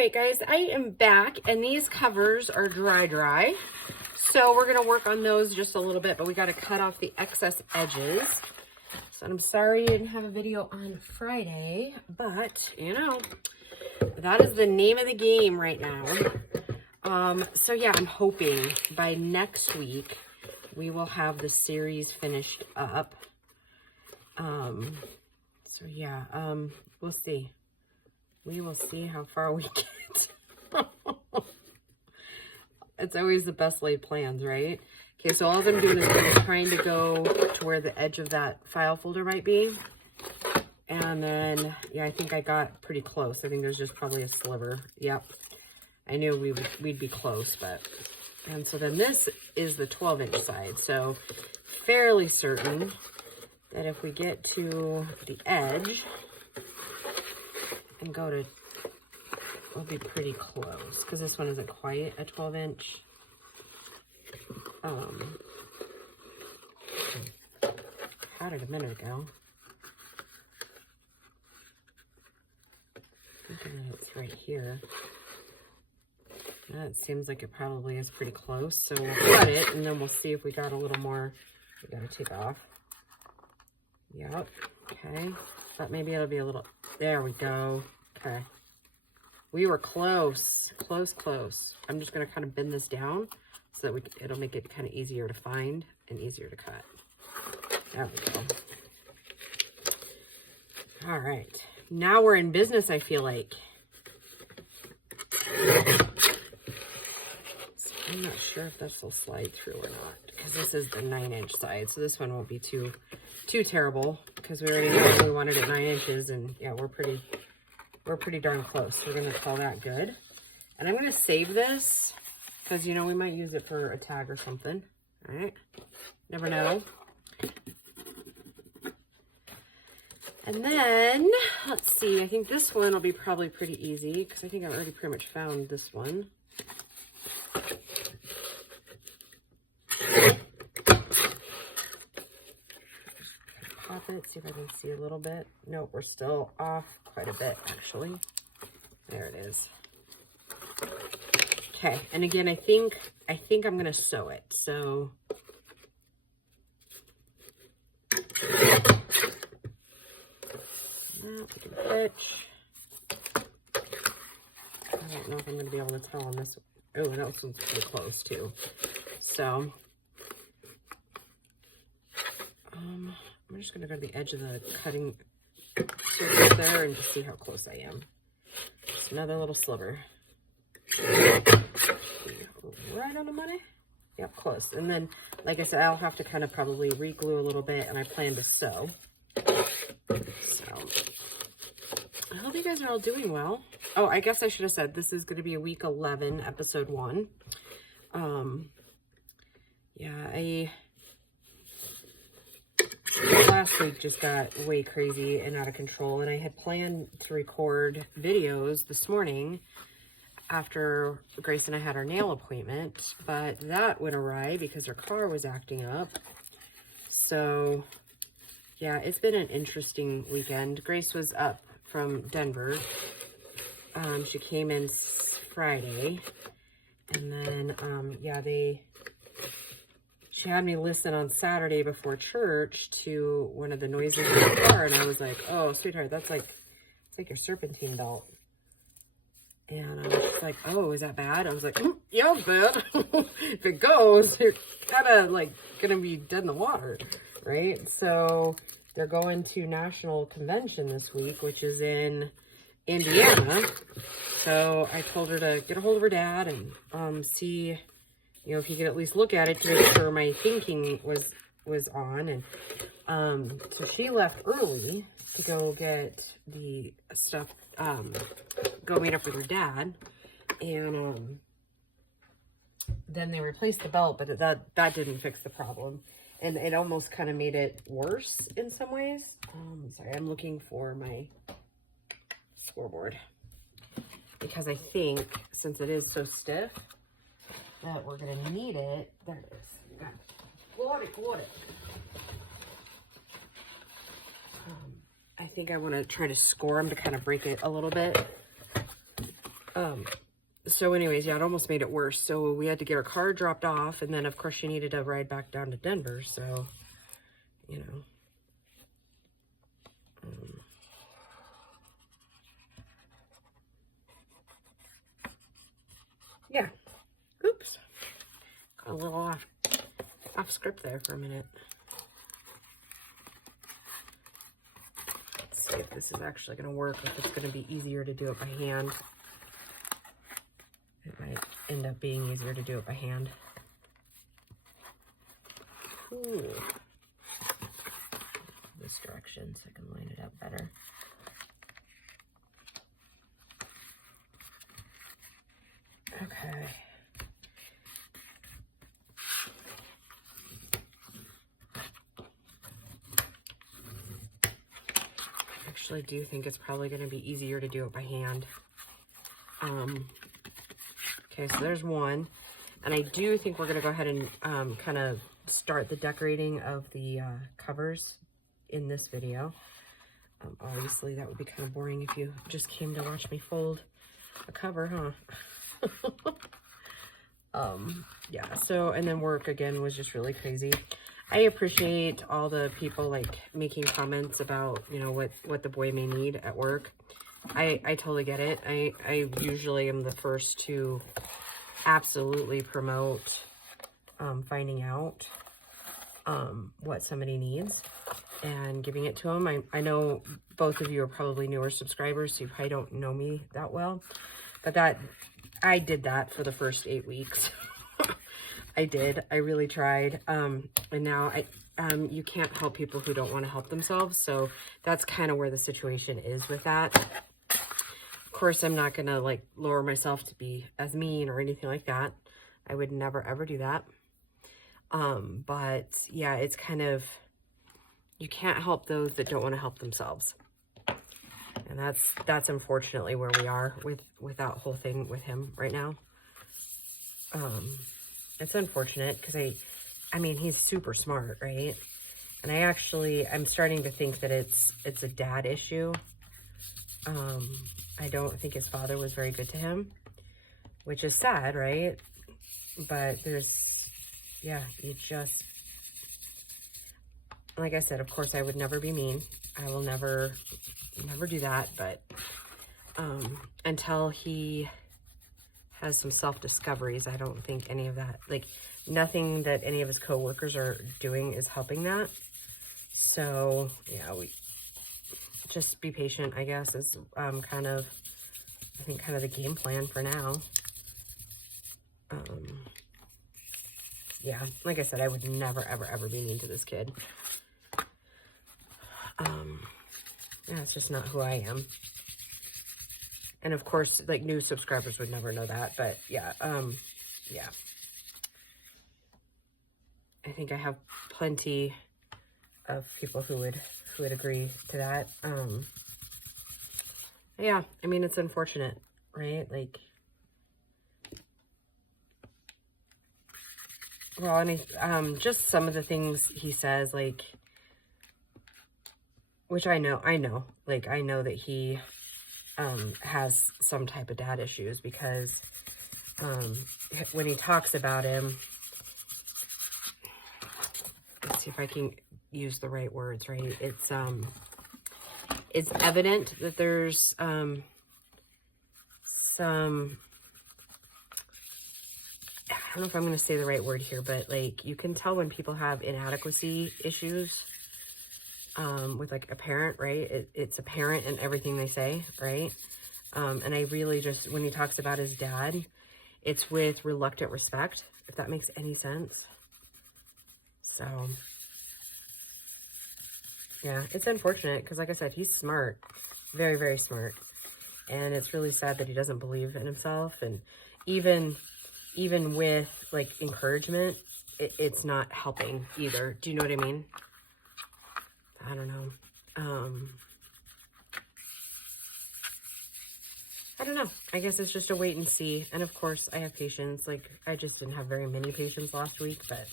right, guys, I am back, and these covers are dry. So we're going to work on those just a little bit, but we got to cut off the excess edges. So I'm sorry you didn't have a video on Friday, but, you know, that is the name of the game right now. So yeah, I'm hoping by next week we will have the series finished up. So yeah, we'll see. We will see how far we get. It's always the best laid plans, right? Okay, so all I'm doing is I'm trying to go to where the edge of that file folder might be. And then, yeah, I think I got pretty close. I think there's just probably a sliver. Yep. I knew we'd be close, but... And so then this is the 12-inch side. So fairly certain that if we get to the edge and go to... We'll be pretty close because this one isn't quite a 12-inch. Had it a minute ago. Thinking that it's right here. That seems like it probably is pretty close. So we'll cut it and then we'll see if we got a little more. We gotta take off. Yep. Okay. But maybe it'll be a little. There we go. Okay. We were close. Close. I'm just gonna kind of bend this down so that it'll make it kind of easier to find and easier to cut. There we go. All right. Now we're in business, I feel like. So I'm not sure if this will slide through or not because this is the 9-inch side. So this one won't be too terrible because we already know we wanted it 9 inches, and yeah, we're pretty darn close. We're gonna call that good. And I'm gonna save this because, you know, we might use it for a tag or something. All right, never know. And then, let's see, I think this one will be probably pretty easy because I think I've already pretty much found this one. Pop it, see if I can see a little bit. Nope, we're still off quite a bit, actually. There it is. Okay, and again, I think I'm going to sew it, so... We can pitch. I don't know if I'm going to be able to tell on this. Oh, that one's pretty close too. So, I'm just going to go to the edge of the cutting surface there and just see how close I am. Just another little sliver. Right on the money. Yep, close. And then, like I said, I'll have to kind of probably re-glue a little bit, and I plan to sew. So, I hope you guys are all doing well. Oh, I guess I should have said this is going to be a week 11, episode 1. Yeah, last week just got way crazy and out of control, and I had planned to record videos this morning after Grace and I had our nail appointment, but that went awry because her car was acting up. So, yeah, it's been an interesting weekend. Grace was up from Denver. She came in Friday, and then, yeah, she had me listen on Saturday before church to one of the noises in the car, and I was like, oh, sweetheart, it's like your serpentine belt. And I was just like, oh, is that bad? I was like, yeah, it's bad. If it goes, you're kind of like going to be dead in the water, right? So they're going to National Convention this week, which is in Indiana. So I told her to get a hold of her dad and see, you know, if he could at least look at it to make sure my thinking was on. And so she left early to go get the stuff, go meet up with her dad. And then they replaced the belt, but that didn't fix the problem. And it almost kind of made it worse in some ways. Sorry, I'm looking for my scoreboard. Because I think, since it is so stiff, that we're going to need it. There it is. Got it. I think I want to try to score them to kind of break it a little bit. So anyways, yeah, it almost made it worse. So we had to get her car dropped off, and then of course she needed to ride back down to Denver. So, you know, yeah. Oops. Got a little off script there for a minute. Let's see if this is actually going to work, if it's going to be easier to do it by hand. It might end up being easier to do it by hand. Cool. This direction so I can line it up better. Okay. I do think it's probably going to be easier to do it by hand. Okay, so there's one. And I do think we're going to go ahead and kind of start the decorating of the covers in this video. Obviously, that would be kind of boring if you just came to watch me fold a cover, huh? Yeah, so, and then work again was just really crazy. I appreciate all the people like making comments about, you know, what the boy may need at work. I totally get it. I usually am the first to absolutely promote finding out what somebody needs and giving it to them. I know both of you are probably newer subscribers, so you probably don't know me that well, but I did that for the first 8 weeks. I did. I really tried. And now you can't help people who don't want to help themselves. So that's kind of where the situation is with that. Of course, I'm not going to like lower myself to be as mean or anything like that. I would never, ever do that. But yeah, it's kind of, you can't help those that don't want to help themselves. And that's unfortunately where we are with that whole thing with him right now. It's unfortunate because I mean, he's super smart, right? And I'm starting to think that it's a dad issue. I don't think his father was very good to him, which is sad, right? But yeah, you just, like I said, of course, I would never be mean. I will never do that. But until he has some self-discoveries, I don't think any of that, like nothing that any of his co-workers are doing is helping that. So yeah, we just be patient, I guess, is kind of the game plan for now. Yeah, like I said, I would never, ever, ever be mean to this kid. Yeah, it's just not who I am. And of course, like new subscribers would never know that, but yeah, yeah. I think I have plenty of people who would agree to that. Yeah, I mean, it's unfortunate, right? Like, well, and just some of the things he says, like, which I know, like, I know that he has some type of dad issues because when he talks about him, let's see if I can use the right words, right? It's evident that there's some, I don't know if I'm going to say the right word here, but like you can tell when people have inadequacy issues with like a parent, right? It's apparent in everything they say, right? And I really just, when he talks about his dad, it's with reluctant respect, if that makes any sense. So, yeah, it's unfortunate because, like I said, he's smart, very, very smart. And it's really sad that he doesn't believe in himself. And even with, like, encouragement, it's not helping either. Do you know what I mean? I don't know. I don't know. I guess it's just a wait and see. And of course, I have patience. Like, I just didn't have very many patience last week, but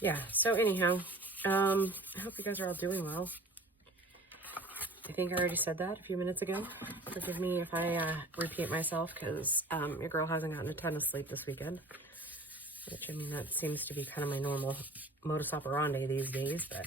yeah, so anyhow, I hope you guys are all doing well. I think I already said that a few minutes ago. Forgive me if I repeat myself, because your girl hasn't gotten a ton of sleep this weekend. Which, I mean, that seems to be kind of my normal modus operandi these days, but...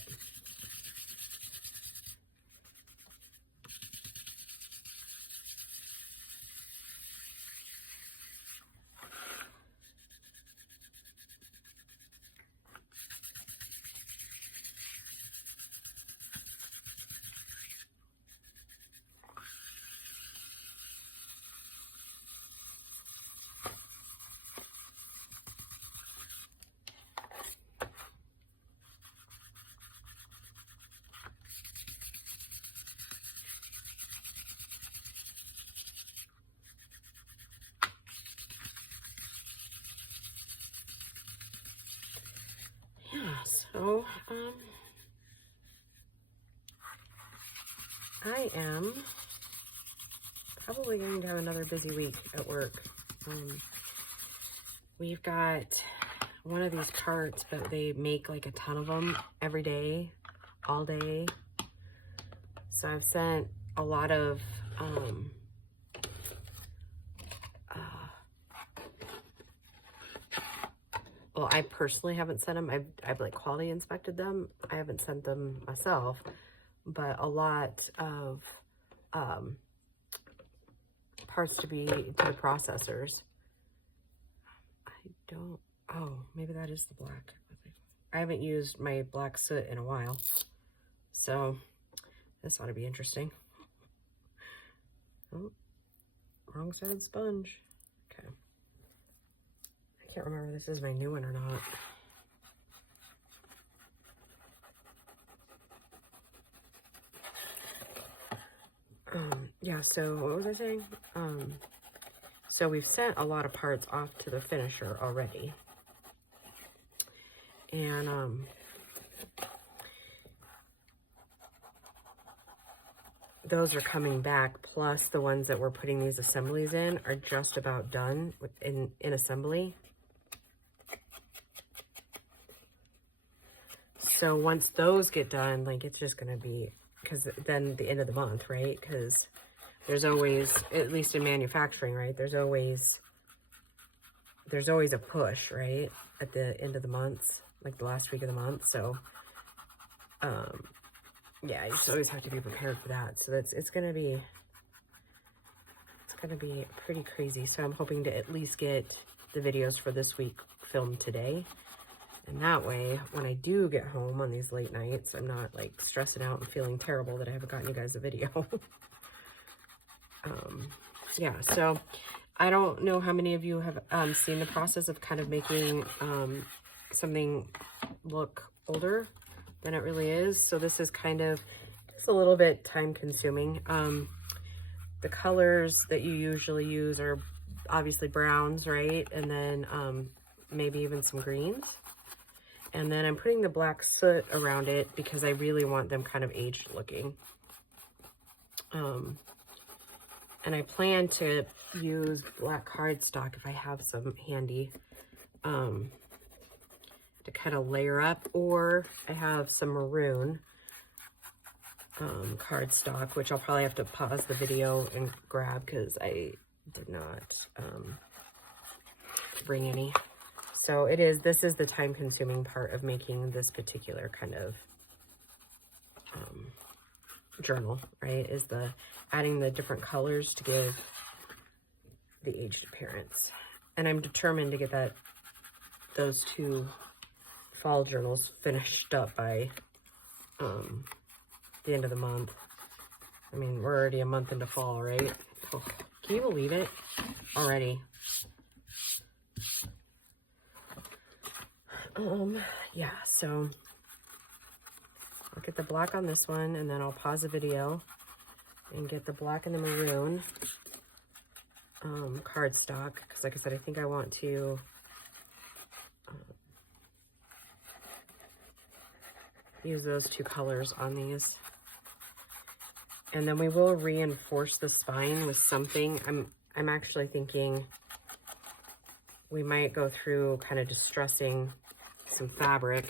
yeah, so, I am probably going to have another busy week at work. We've got one of these carts, but they make like a ton of them every day, all day. So I've sent a lot of, well, I personally haven't sent them. I've like quality inspected them. I haven't sent them myself, but a lot of parts to the processors. Oh, maybe that is the black. I haven't used my black soot in a while, so this ought to be interesting. Oh, wrong side sponge. Okay. I can't remember if this is my new one or not. Yeah, so what was I saying? So we've sent a lot of parts off to the finisher already. And, those are coming back, plus the ones that we're putting these assemblies in are just about done in assembly. So once those get done, like, it's just going to be, because then the end of the month, right? Because there's always, at least in manufacturing, right? There's always a push, right? At the end of the month, like the last week of the month. So, yeah, you just always have to be prepared for that. So it's going to be pretty crazy. So I'm hoping to at least get the videos for this week filmed today. And that way, when I do get home on these late nights, I'm not like stressing out and feeling terrible that I haven't gotten you guys a video. Yeah, so I don't know how many of you have seen the process of kind of making something look older than it really is. So this is kind of just a little bit time consuming. The colors that you usually use are obviously browns, right? And then maybe even some greens. And then I'm putting the black soot around it because I really want them kind of aged looking. And I plan to use black cardstock if I have some handy to kind of layer up, or I have some maroon cardstock, which I'll probably have to pause the video and grab because I did not bring any. So this is the time consuming part of making this particular kind of journal, right? Is the adding the different colors to give the aged appearance. And I'm determined to get those two fall journals finished up by the end of the month. I mean, we're already a month into fall, right? Oh, can you believe it? Already. Yeah, so I'll get the black on this one, and then I'll pause the video and get the black and the maroon cardstock, because like I said, I think I want to use those two colors on these. And then we will reinforce the spine with something. I'm actually thinking we might go through kind of distressing some fabric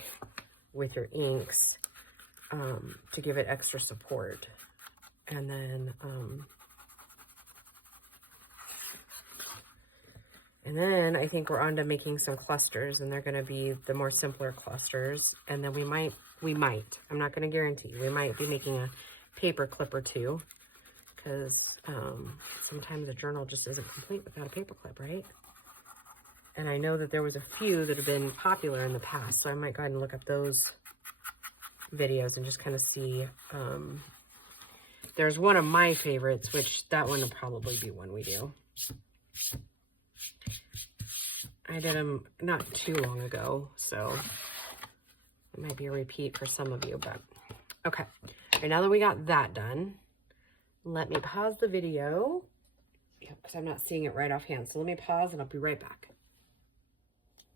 with your inks to give it extra support. And then I think we're on to making some clusters, and they're going to be the more simpler clusters. And then we might, I'm not going to guarantee, we might be making a paper clip or two, because sometimes a journal just isn't complete without a paper clip, right? And I know that there was a few that have been popular in the past, so I might go ahead and look up those videos and just kind of see. There's one of my favorites, which that one will probably be one we do. I did them not too long ago, so it might be a repeat for some of you, but okay. All right, now that we got that done, let me pause the video, because I'm not seeing it right offhand. So let me pause and I'll be right back.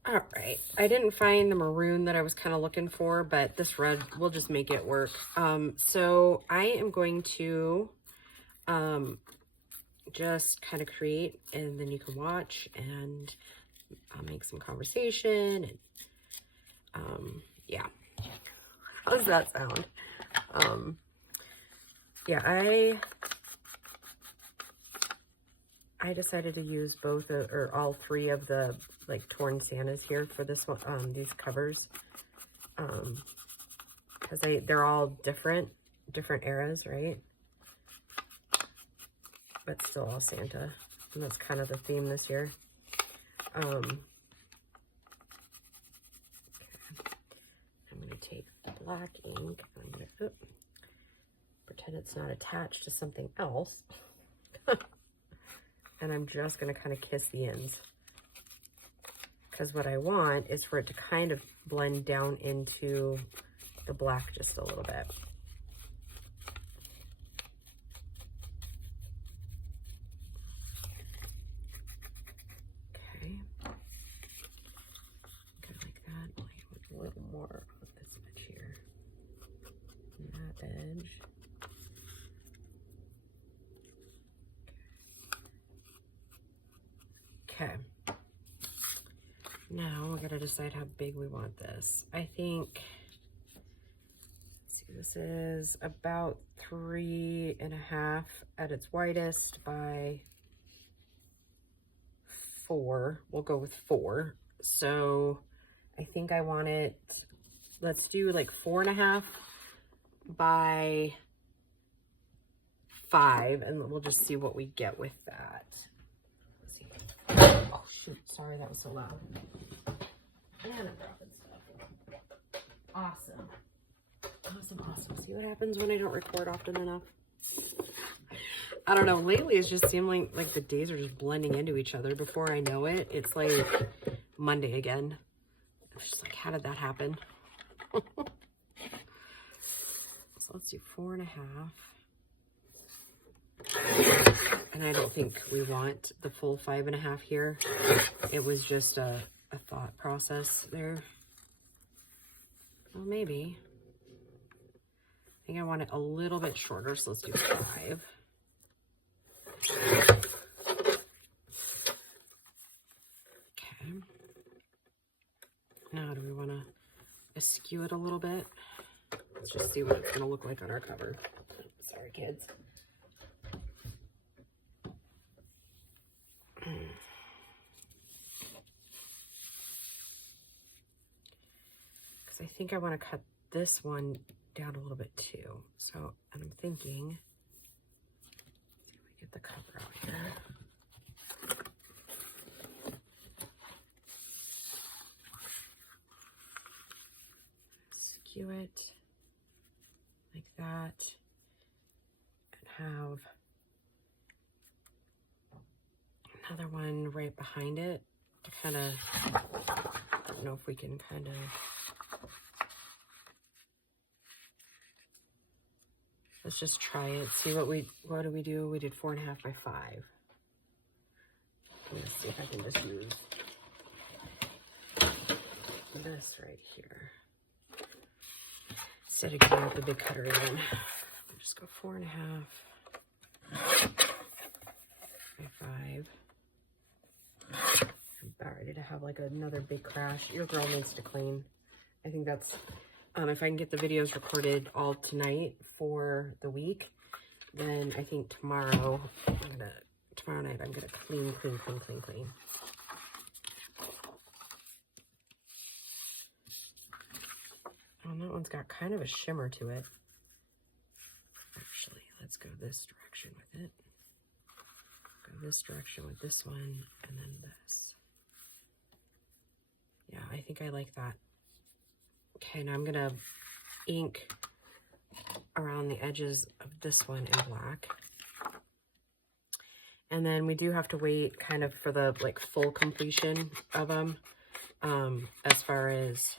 All right, I didn't find the maroon that I was kind of looking for, but this red will just make it work. So I am going to just kind of create, and then you can watch, and I'll make some conversation. And yeah, how does that sound? Yeah, I decided to use both or all three of the like torn Santas here for this one, these covers, because they're all different eras, right? But still all Santa, and that's kind of the theme this year. Okay. I'm going to take the black ink, and I'm going to pretend it's not attached to something else. And I'm just going to kind of kiss the ends, because what I want is for it to kind of blend down into the black just a little bit. Okay. Kind of like that. A little more on this edge here. And that edge. Okay. Now we gotta decide how big we want this. I think, let's see, this is about 3.5 at its widest by 4. We'll go with 4. So I think I want it, let's do like 4.5 by 5, and we'll just see what we get with that. Oh shoot, sorry, that was so loud. And I'm dropping stuff. Awesome. Awesome. See what happens when I don't record often enough? I don't know, lately it's just seeming like the days are just blending into each other. Before I know it, it's like Monday again. It's just like, how did that happen? So let's do 4.5. And I don't think we want the full 5.5 here. It was just a thought process there. Well, maybe. I think I want it a little bit shorter, so let's do 5. Okay. Now, do we want to askew it a little bit? Let's just see what it's going to look like on our cover. Sorry, kids. Because I think I want to cut this one down a little bit too. So, and I'm thinking, see if we get the cover out here. Skew it like that, and have another one right behind it to kind of, I don't know if we can kind of, let's just try it. See what do we do? We did 4.5 by 5. Let's see if I can just use this right here. Instead of getting out the big cutter again, I'll just go 4.5 by 5. I'm about ready to have like another big crash. Your girl needs to clean. I think that's, if I can get the videos recorded all tonight for the week, then I think tomorrow night I'm gonna clean. Oh, that one's got kind of a shimmer to it. Actually, let's go this direction with it. Go this direction with this one, and then this. Yeah, I think I like that. Okay, now I'm gonna ink around the edges of this one in black. And then we do have to wait kind of for the like full completion of them, as far as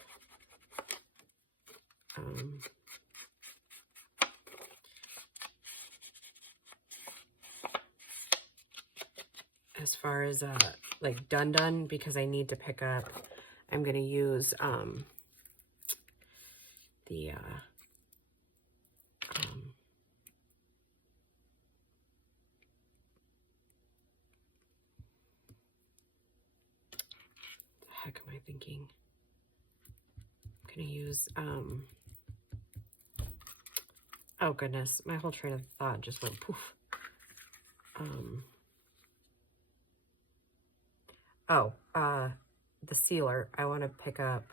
like done, because I need to pick up, I'm going to use heck am I thinking? I'm going to use, oh goodness, my whole train of thought just went poof. The sealer, I want to pick up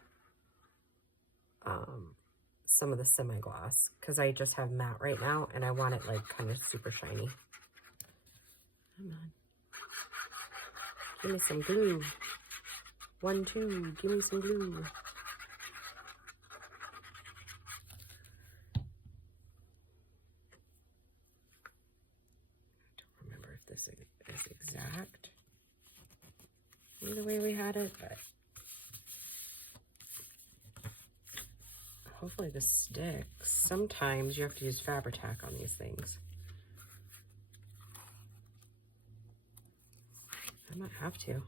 some of the semi-gloss, because I just have matte right now, and I want it like kind of super shiny. Come on. Give me some glue. 1, 2, give me some glue. I don't remember if this is exact the way we had it, but hopefully this sticks. Sometimes you have to use Fabri-Tac on these things. I might have to.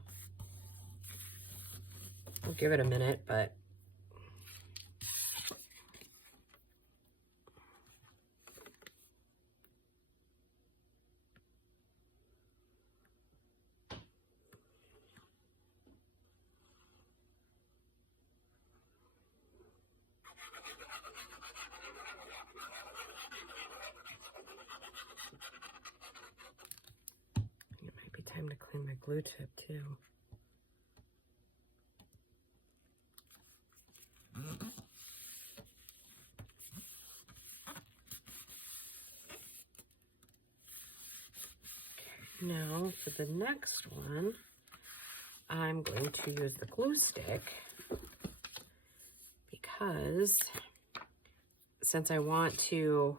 I'll give it a minute, but it might be time to clean my glue tip too. Now for the next one, I'm going to use the glue stick, because since I want to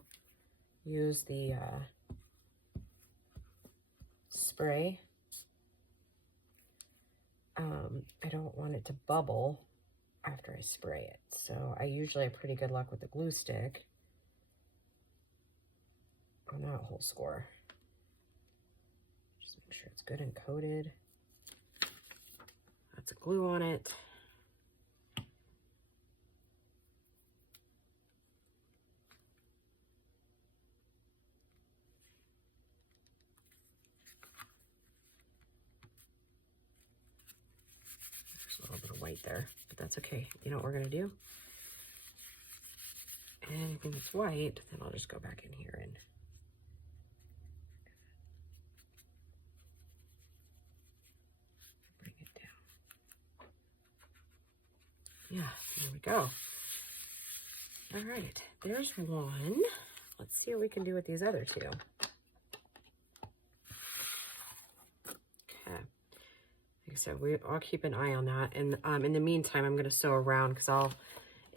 use the spray, I don't want it to bubble after I spray it. So I usually have pretty good luck with the glue stick. Oh, not a whole score. Just make sure it's good and coated. Lots of glue on it. There's a little bit of white there, but that's okay. You know what we're gonna do? Anything that's white, then I'll just go back in here and bring it down. Yeah, there we go. All right, there's one. Let's see what we can do with these other two. Okay. Like I said, I'll keep an eye on that. And in the meantime, I'm going to sew around, because I'll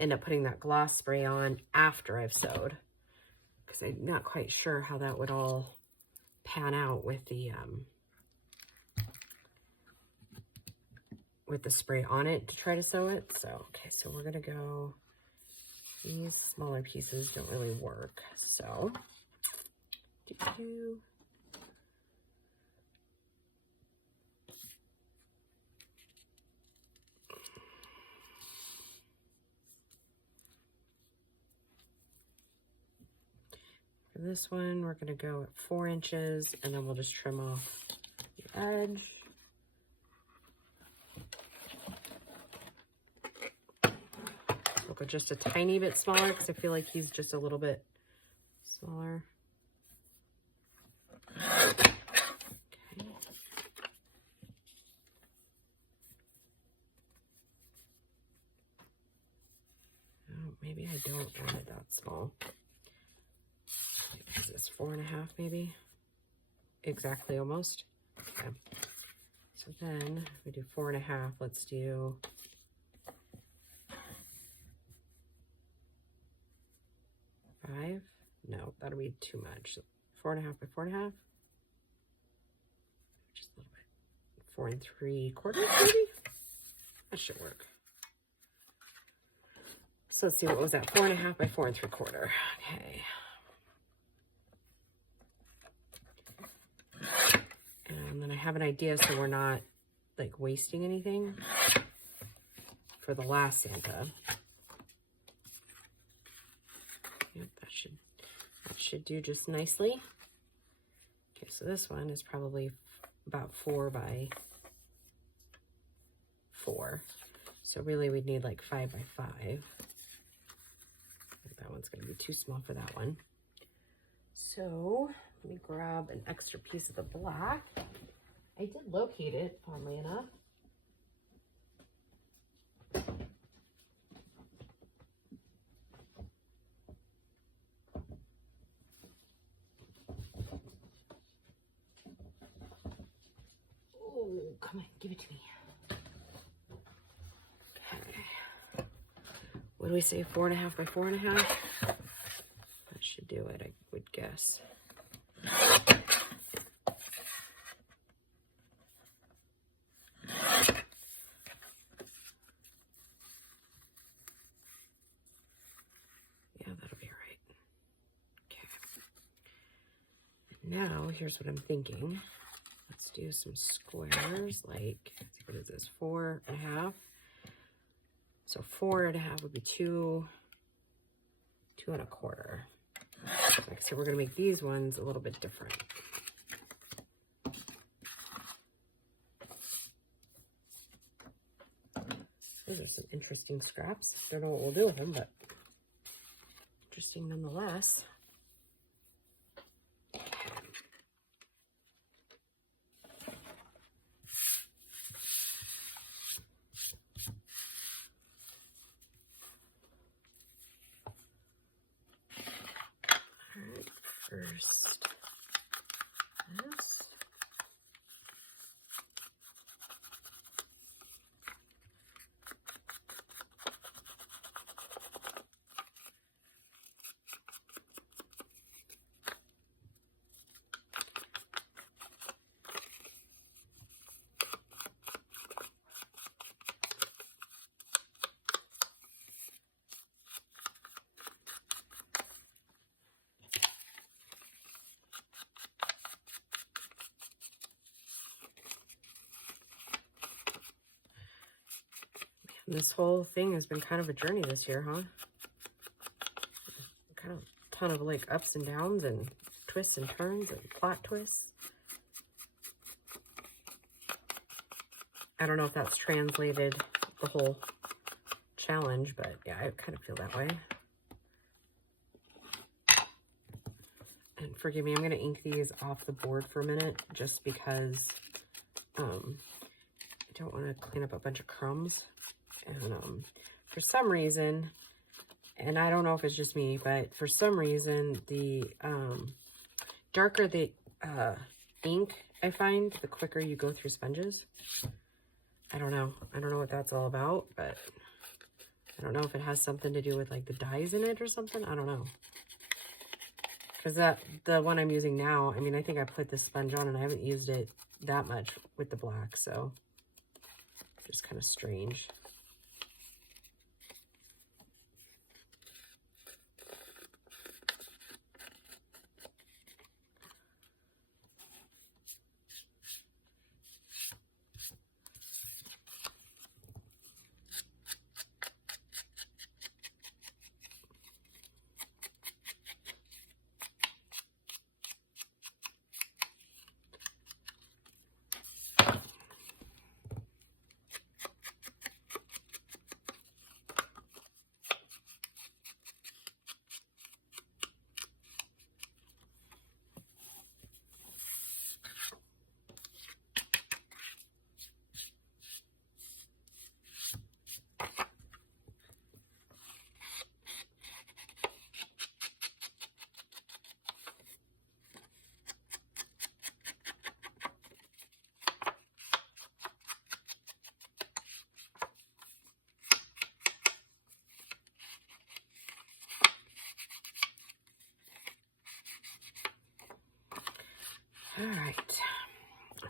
end up putting that gloss spray on after I've sewed, because I'm not quite sure how that would all pan out with the spray on it to try to sew it. So, okay, so we're going to go, these smaller pieces don't really work. So, for this one, we're going to go at 4 inches, and then we'll just trim off the edge. go just a tiny bit smaller because I feel like he's just a little bit smaller. Okay. Oh, maybe I don't want it that small. Is this 4.5 maybe? Exactly, almost. Okay. So then we do 4.5. Let's do 5. No, that'll be too much. 4.5 by 4.5. Just a little bit. 4 3/4 maybe? That should work. So let's see, what was that? 4.5 by 4 3/4. Okay. And then I have an idea so we're not like wasting anything for the last Santa. Yep, that should do just nicely. Okay, so this one is probably about 4 by 4. So really we'd need like 5 by 5. That one's gonna be too small for that one. So let me grab an extra piece of the black. I did locate it, funnily enough. Oh, come on, give it to me. Okay. What do we say, 4.5 by 4.5? That should do it, I would guess. Now, here's what I'm thinking. Let's do some squares, like, what is this, 4.5? So 4.5 would be 2 2.25. Like I said, we're gonna make these ones a little bit different. Those are some interesting scraps. Don't know what we'll do with them, but interesting nonetheless. First, this. This whole thing has been kind of a journey this year, huh? Kind of a ton of like ups and downs and twists and turns and plot twists. I don't know if that's translated the whole challenge, but yeah, I kind of feel that way. And forgive me, I'm going to ink these off the board for a minute just because I don't want to clean up a bunch of crumbs. And for some reason, and I don't know if it's just me, but for some reason, the darker the ink I find, the quicker you go through sponges. I don't know what that's all about, but I don't know if it has something to do with like the dyes in it or something. I don't know. Because the one I'm using now, I mean, I think I put this sponge on and I haven't used it that much with the black, so just kind of strange.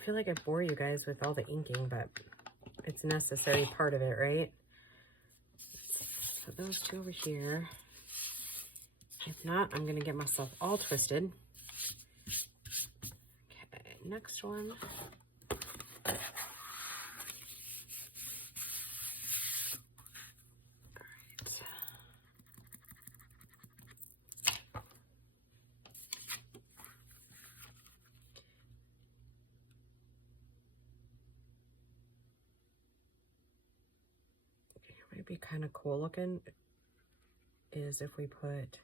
feel like I bore you guys with all the inking, but it's a necessary part of it, right? Put those two over here. If not, I'm gonna get myself all twisted. Okay, next one. Might be kind of cool looking is if we put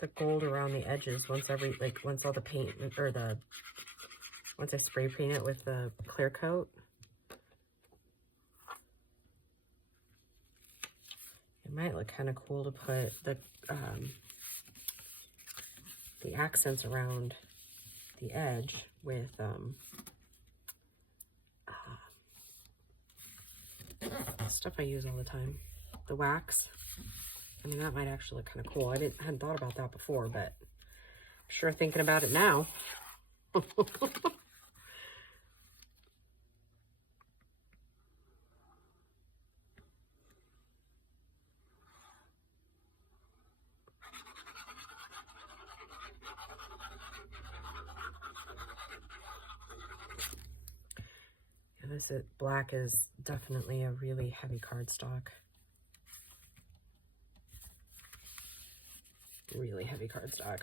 the gold around the edges once all the paint or once I spray paint it with the clear coat. It might look kind of cool to put the accents around the edge with stuff I use all the time. The wax. I mean, that might actually look kind of cool. I hadn't thought about that before, but I'm sure thinking about it now. This black is definitely a really heavy cardstock. Really heavy cardstock.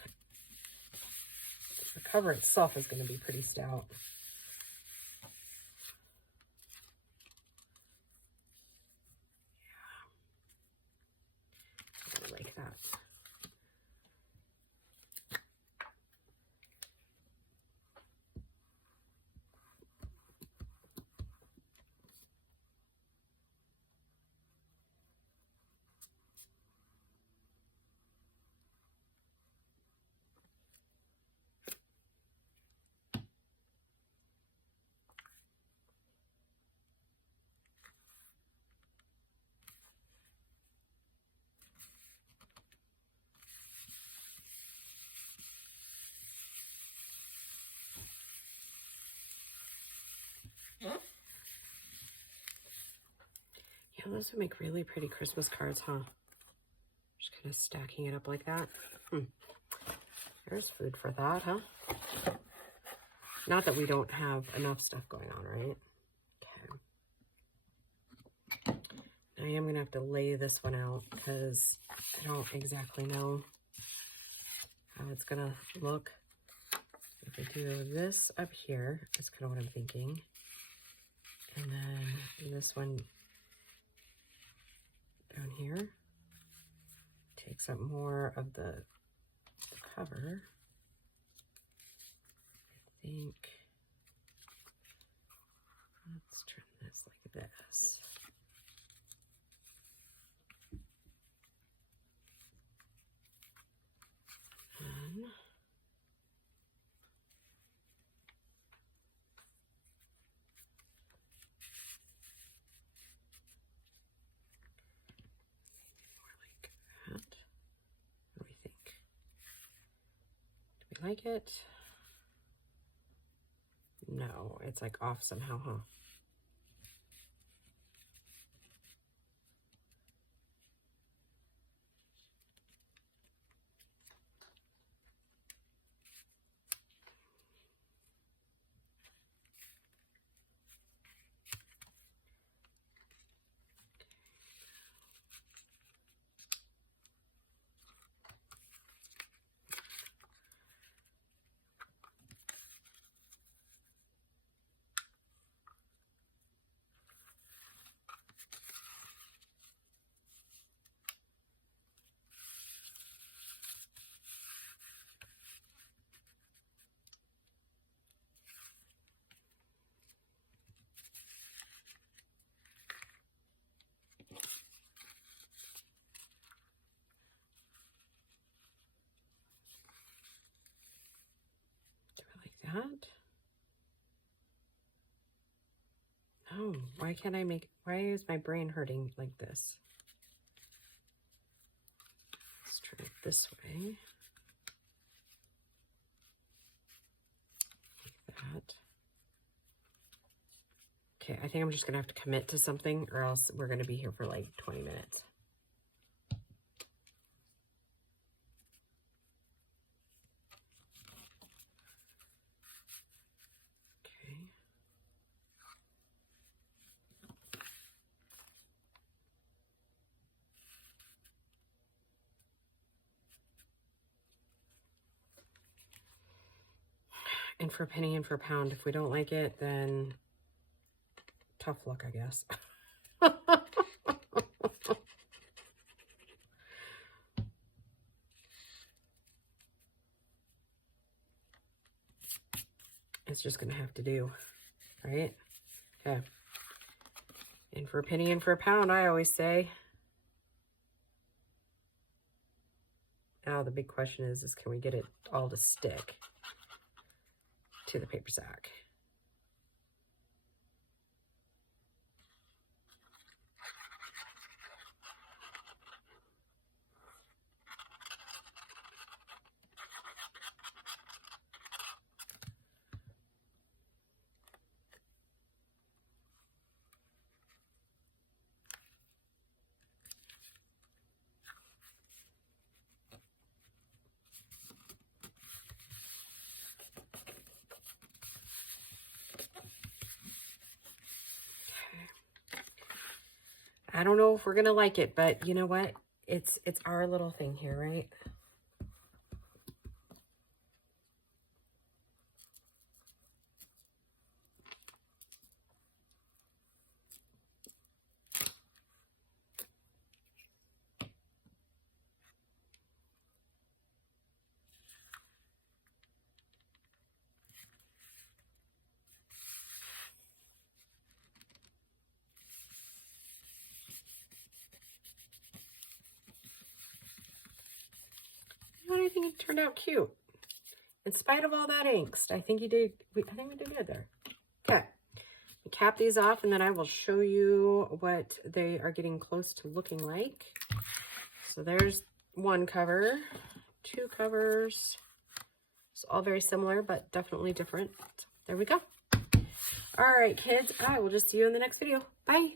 The cover itself is going to be pretty stout. Yeah. I like that. Yeah, those would make really pretty Christmas cards, huh? Just kind of stacking it up like that. There's food for that, huh? Not that we don't have enough stuff going on, right? Okay. I am going to have to lay this one out because I don't exactly know how it's going to look. If I do this up here, that's kind of what I'm thinking. And then this one down here takes up more of the cover. I think let's turn this like this. And like it? No, it's like off somehow, huh? That? Oh, why can't I make, why is my brain hurting like this? Let's turn it this way. that. Okay, I think I'm just gonna have to commit to something or else we're gonna be here for like 20 minutes. Okay. And for a penny and for a pound, if we don't like it, then tough luck, I guess. It's just gonna have to do, right? Okay. And for a penny and for a pound, I always say. Now the big question is can we get it all to stick to the paper sack? I don't know if we're gonna like it, but you know what? It's our little thing here, right? I think it turned out cute. In spite of all that angst, I think we did good there. Okay, cap these off and then I will show you what they are getting close to looking like. So there's one cover, two covers. It's all very similar, but definitely different. There we go. All right, kids, I will just see you in the next video. Bye.